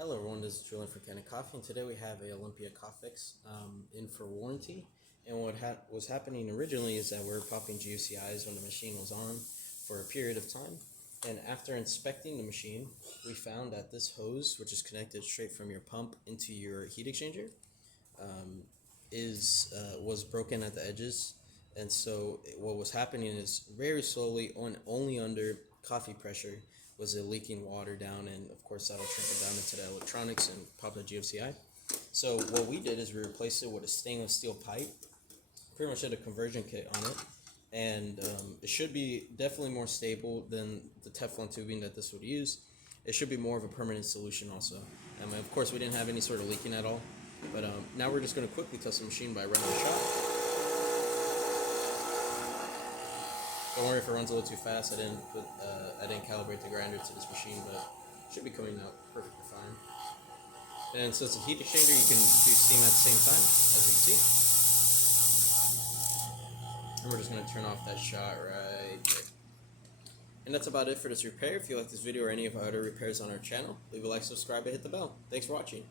Hello everyone, this is Julian from Kanen Coffee, and today we have a Olympia coffee in for warranty. And what was happening originally is that we were popping GFCIs when the machine was on for a period of time. And after inspecting the machine, we found that this hose, which is connected straight from your pump into your heat exchanger, was broken at the edges. And so what was happening is very slowly, only under coffee pressure, was it leaking water down, and of course that'll trickle down into the electronics and pop the GFCI. So what we did is we replaced it with a stainless steel pipe, pretty much did a conversion kit on it, and it should be definitely more stable than the Teflon tubing that this would use. It should be more of a permanent solution also. And of course we didn't have any sort of leaking at all, but now we're just going to quickly test the machine by running a shot. Don't worry if it runs a little too fast. I didn't calibrate the grinder to this machine, but it should be coming out perfectly fine. And so it's a heat exchanger, you can do steam at the same time, as you can see. And we're just going to turn off that shot right there. And that's about it for this repair. If you like this video or any of our other repairs on our channel, leave a like, subscribe, and hit the bell. Thanks for watching.